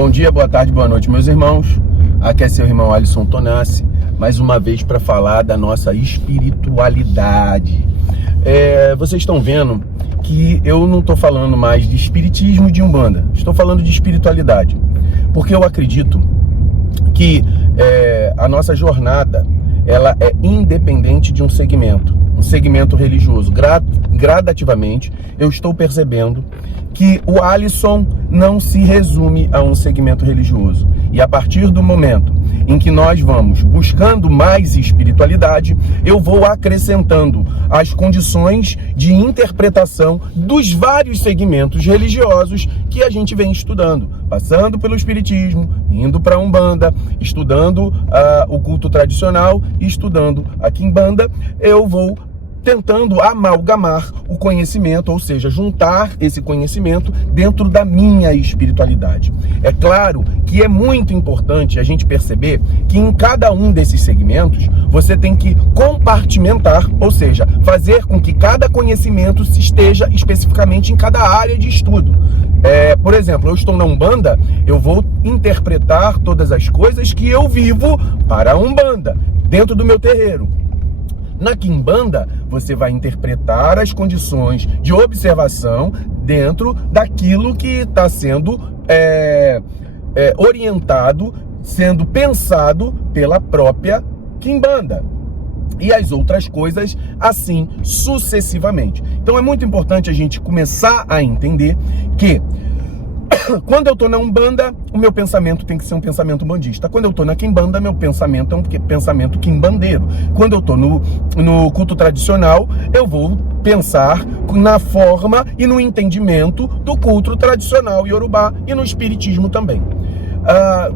Bom dia, boa tarde, boa noite, meus irmãos. Aqui é seu irmão Alisson Tonassi, mais uma vez para falar da nossa espiritualidade. Vocês estão vendo que eu não estou falando mais de espiritismo e de umbanda, estou falando de espiritualidade, porque eu acredito que a nossa jornada ela é independente de um segmento religioso. Gradativamente eu estou percebendo que o Alisson não se resume a um segmento religioso. E a partir do momento em que nós vamos buscando mais espiritualidade, eu vou acrescentando as condições de interpretação dos vários segmentos religiosos que a gente vem estudando, passando pelo espiritismo, indo para a umbanda, estudando o culto tradicional, estudando a quimbanda. Eu vou tentando amalgamar o conhecimento, ou seja, juntar esse conhecimento dentro da minha espiritualidade. É claro que é muito importante a gente perceber que em cada um desses segmentos você tem que compartimentar, ou seja, fazer com que cada conhecimento se esteja especificamente em cada área de estudo. Por exemplo, eu estou na Umbanda, eu vou interpretar todas as coisas que eu vivo para a Umbanda, dentro do meu terreiro. Na quimbanda, você vai interpretar as condições de observação dentro daquilo que está sendo orientado, sendo pensado pela própria quimbanda. E as outras coisas assim sucessivamente. Então é muito importante a gente começar a entender que quando eu estou na Umbanda, o meu pensamento tem que ser um pensamento bandista. Quando eu estou na quimbanda, meu pensamento é um pensamento quimbandeiro. Quando eu estou no culto tradicional, eu vou pensar na forma e no entendimento do culto tradicional iorubá e no espiritismo também.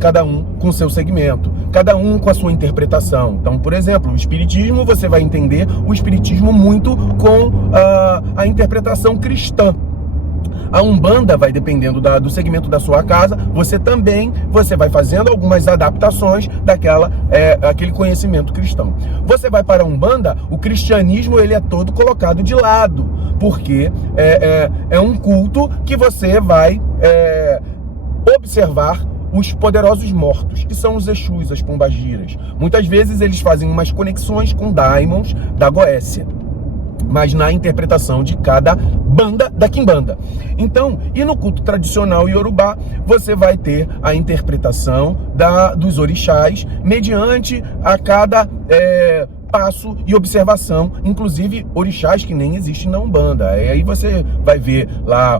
Cada um com seu segmento, cada um com a sua interpretação. Então, por exemplo, o espiritismo, você vai entender o espiritismo muito com a interpretação cristã. A Umbanda vai dependendo do segmento da sua casa, você vai fazendo algumas adaptações aquele conhecimento cristão. Você vai para a Umbanda, o cristianismo ele é todo colocado de lado, porque é um culto que você vai observar os poderosos mortos, que são os Exus, as pombagiras. Muitas vezes eles fazem umas conexões com daimons da Goécia, mas na interpretação de cada banda da quimbanda. Então, e no culto tradicional iorubá, você vai ter a interpretação dos orixás mediante a cada passo e observação, inclusive orixás que nem existem na Umbanda. E aí você vai ver lá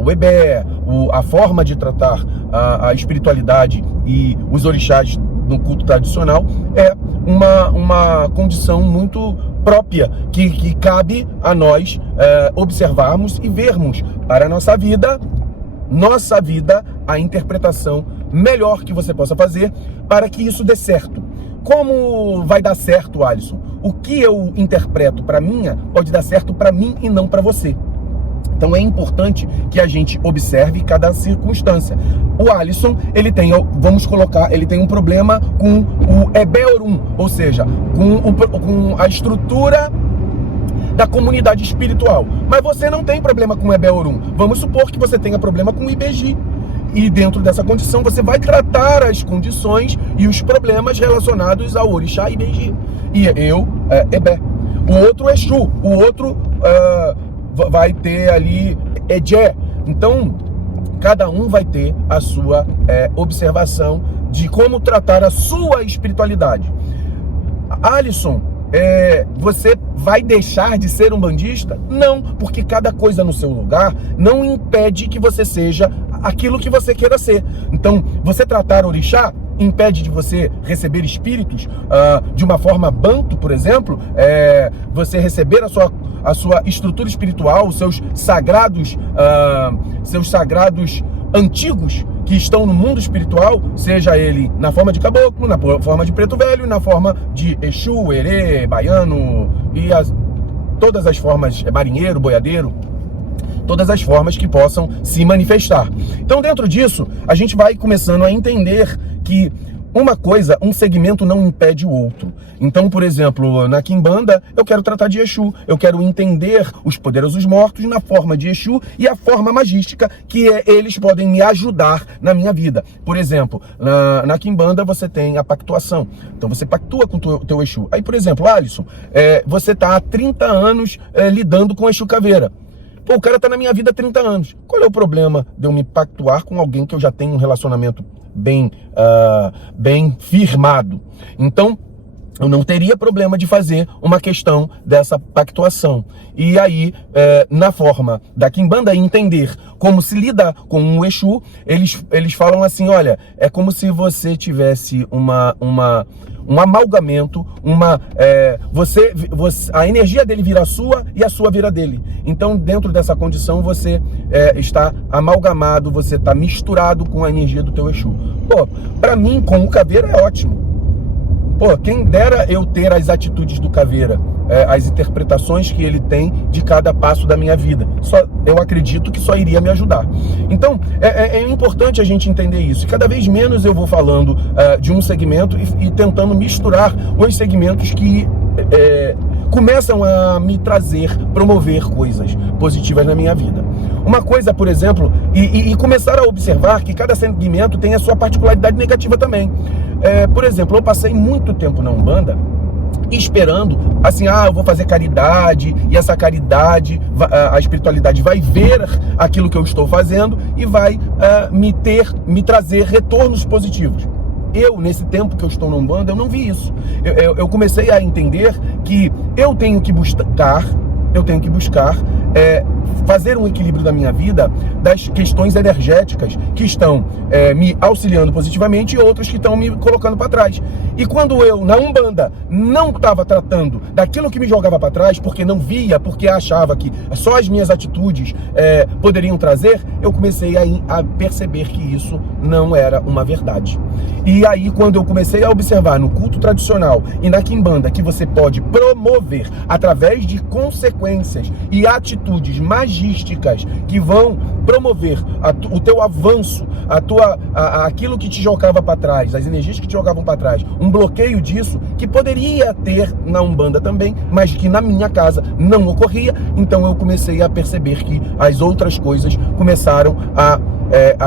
o ebé, a forma de tratar a espiritualidade e os orixás no culto tradicional é uma condição muito própria que cabe a nós observarmos e vermos para a nossa vida, a interpretação melhor que você possa fazer para que isso dê certo. Como vai dar certo, Alisson? O que eu interpreto para mim pode dar certo para mim e não para você. Então é importante que a gente observe cada circunstância. O Alisson, ele tem um problema com o Ebé-Orum, ou seja, com a estrutura da comunidade espiritual. Mas você não tem problema com o Ebé-Orum. Vamos supor que você tenha problema com o Ibeji. E dentro dessa condição você vai tratar as condições e os problemas relacionados ao orixá Ibeji. E Ebé. O outro Exu, o outro vai ter ali Ejé. Então, cada um vai ter a sua observação de como tratar a sua espiritualidade. Alisson, você vai deixar de ser um bandista? Não, porque cada coisa no seu lugar não impede que você seja aquilo que você queira ser. Então, você tratar orixá impede de você receber espíritos de uma forma banto, por exemplo, você receber a sua estrutura espiritual, os seus sagrados antigos que estão no mundo espiritual, seja ele na forma de caboclo, na forma de preto velho, na forma de Exu, Herê, baiano e todas as formas, marinheiro, boiadeiro, todas as formas que possam se manifestar. Então, dentro disso, a gente vai começando a entender que uma coisa, um segmento não impede o outro. Então, por exemplo, na Quimbanda, eu quero tratar de Exu, eu quero entender os poderosos mortos na forma de Exu e a forma magística que eles podem me ajudar na minha vida. Por exemplo, na Quimbanda você tem a pactuação, então você pactua com o teu Exu. Aí, por exemplo, Alisson, você está há 30 anos lidando com Exu Caveira. Pô, o cara tá na minha vida há 30 anos. Qual é o problema de eu me pactuar com alguém que eu já tenho um relacionamento bem firmado? Então, eu não teria problema de fazer uma questão dessa pactuação. E aí, na forma da Quimbanda, entender como se lida com um Exu, eles falam assim, olha, é como se você tivesse um amalgamento, a energia dele vira sua e a sua vira dele. Então, dentro dessa condição, você está amalgamado, você está misturado com a energia do teu Exu. Pô, pra mim, com o Caveira é ótimo. Pô, quem dera eu ter as atitudes do Caveira, as interpretações que ele tem de cada passo da minha vida. Eu acredito que só iria me ajudar. Então, é importante a gente entender isso. E cada vez menos eu vou falando de um segmento e tentando misturar os segmentos que começam a me promover coisas positivas na minha vida. Uma coisa, por exemplo, e começar a observar que cada segmento tem a sua particularidade negativa também. Por exemplo, eu passei muito tempo na Umbanda esperando, assim, eu vou fazer caridade, e essa caridade, a espiritualidade vai ver aquilo que eu estou fazendo e vai me trazer retornos positivos. Nesse tempo que eu estou na Umbanda, eu não vi isso. Eu comecei a entender que eu tenho que buscar fazer um equilíbrio da minha vida das questões energéticas que estão me auxiliando positivamente e outras que estão me colocando para trás. E quando eu, na Umbanda, não estava tratando daquilo que me jogava para trás, porque não via, porque achava que só as minhas atitudes poderiam trazer, eu comecei a perceber que isso não era uma verdade. E aí, quando eu comecei a observar no culto tradicional e na Quimbanda que você pode promover através de consequências e atitudes magísticas que vão promover o teu avanço, aquilo que te jogava para trás, as energias que te jogavam para trás, um bloqueio disso que poderia ter na Umbanda também, mas que na minha casa não ocorria. Então eu comecei a perceber que as outras coisas começaram a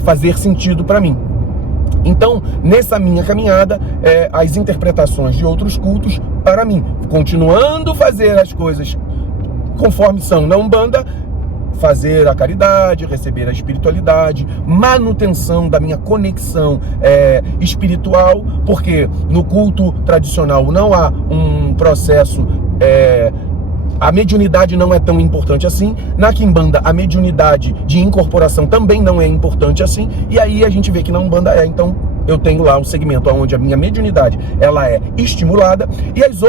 fazer sentido para mim. Então, nessa minha caminhada, as interpretações de outros cultos, para mim, continuando a fazer as coisas conforme são na Umbanda, fazer a caridade, receber a espiritualidade, manutenção da minha conexão espiritual, porque no culto tradicional não há um processo... A mediunidade não é tão importante assim. Na Quimbanda, a mediunidade de incorporação também não é importante assim. E aí a gente vê que na Umbanda Então, eu tenho lá um segmento onde a minha mediunidade ela é estimulada e os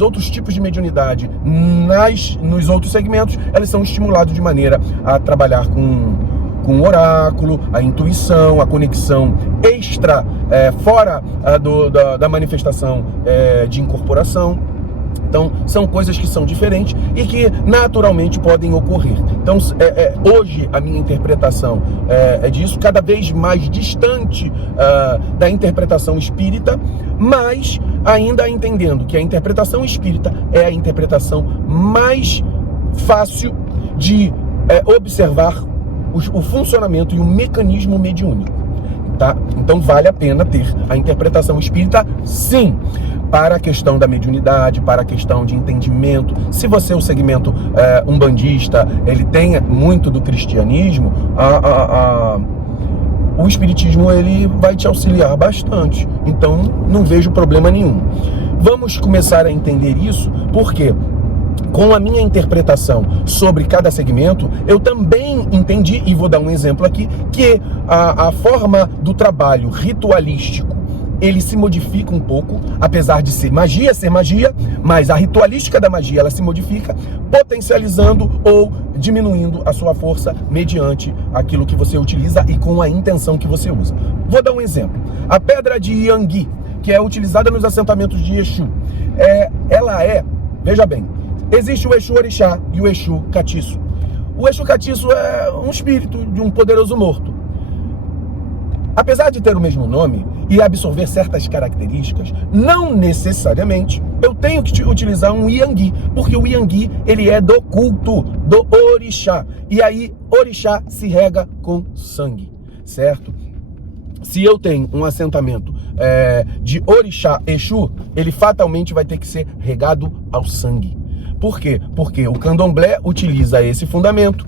outros tipos de mediunidade nos outros segmentos, elas são estimulados de maneira a trabalhar com o oráculo, a intuição, a conexão extra, fora da manifestação de incorporação. Então, são coisas que são diferentes e que naturalmente podem ocorrer. Então, hoje a minha interpretação é disso, cada vez mais distante da interpretação espírita, mas ainda entendendo que a interpretação espírita é a interpretação mais fácil de observar o funcionamento e o mecanismo mediúnico. Tá? Então vale a pena ter a interpretação espírita, sim, para a questão da mediunidade, para a questão de entendimento. Se você é o segmento umbandista, ele tem muito do cristianismo, o espiritismo ele vai te auxiliar bastante. Então não vejo problema nenhum. Vamos começar a entender isso, porque com a minha interpretação sobre cada segmento, eu também entendi, e vou dar um exemplo aqui, que a forma do trabalho ritualístico, ele se modifica um pouco, apesar de ser magia, mas a ritualística da magia, ela se modifica, potencializando ou diminuindo a sua força mediante aquilo que você utiliza e com a intenção que você usa. Vou dar um exemplo. A pedra de Yangui, que é utilizada nos assentamentos de Exu, veja bem, existe o Exu Orixá e o Exu Catiço. O Exu Catiço é um espírito de um poderoso morto. Apesar de ter o mesmo nome e absorver certas características, não necessariamente eu tenho que utilizar um Iangui, porque o Iangui, ele é do culto, do orixá. E aí, orixá se rega com sangue, certo? Se eu tenho um assentamento de orixá Exu, ele fatalmente vai ter que ser regado ao sangue. Por quê? Porque o candomblé utiliza esse fundamento,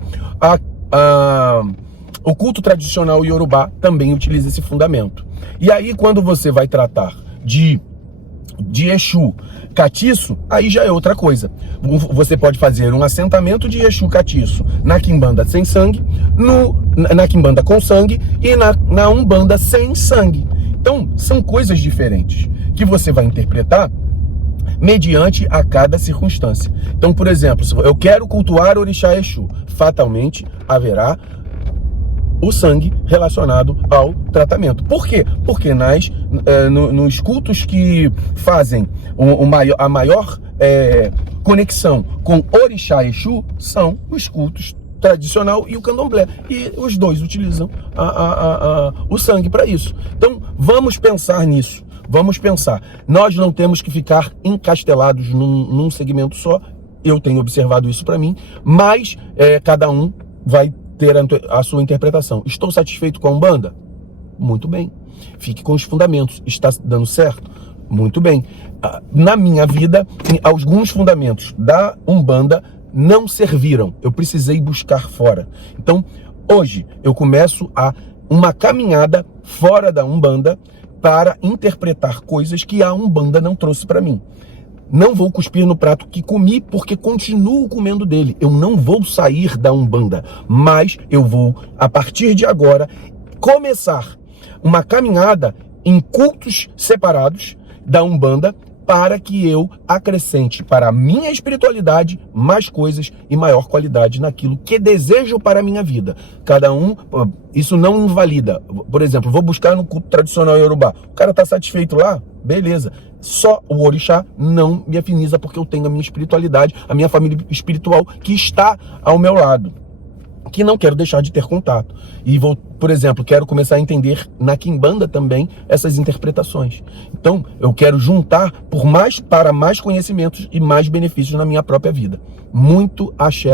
o culto tradicional iorubá também utiliza esse fundamento. E aí, quando você vai tratar de Exu catiço, aí já é outra coisa. Você pode fazer um assentamento de Exu catiço na quimbanda sem sangue, na quimbanda com sangue e na umbanda sem sangue. Então, são coisas diferentes que você vai interpretar mediante a cada circunstância. Então, por exemplo, se eu quero cultuar orixá Exu, fatalmente haverá o sangue relacionado ao tratamento. Por quê? Porque nos cultos que fazem a maior conexão com orixá Exu são os cultos tradicional e o candomblé. E os dois utilizam o sangue para isso. Então, vamos pensar nisso. Vamos pensar. Nós não temos que ficar encastelados num segmento só. Eu tenho observado isso para mim. Mas cada um vai ter a sua interpretação. Estou satisfeito com a Umbanda? Muito bem. Fique com os fundamentos. Está dando certo? Muito bem. Na minha vida, alguns fundamentos da Umbanda não serviram. Eu precisei buscar fora. Então, hoje, eu começo uma caminhada fora da Umbanda para interpretar coisas que a Umbanda não trouxe para mim. Não vou cuspir no prato que comi, porque continuo comendo dele. Eu não vou sair da Umbanda, mas eu vou, a partir de agora, começar uma caminhada em cultos separados da Umbanda para que eu acrescente para a minha espiritualidade mais coisas e maior qualidade naquilo que desejo para a minha vida. Cada um, isso não invalida. Por exemplo, vou buscar no culto tradicional iorubá. O cara está satisfeito lá? Beleza. Só o orixá não me afiniza porque eu tenho a minha espiritualidade, a minha família espiritual que está ao meu lado, que não quero deixar de ter contato. E vou, por exemplo, quero começar a entender na quimbanda também essas interpretações. Então, eu quero juntar para mais conhecimentos e mais benefícios na minha própria vida. Muito axé.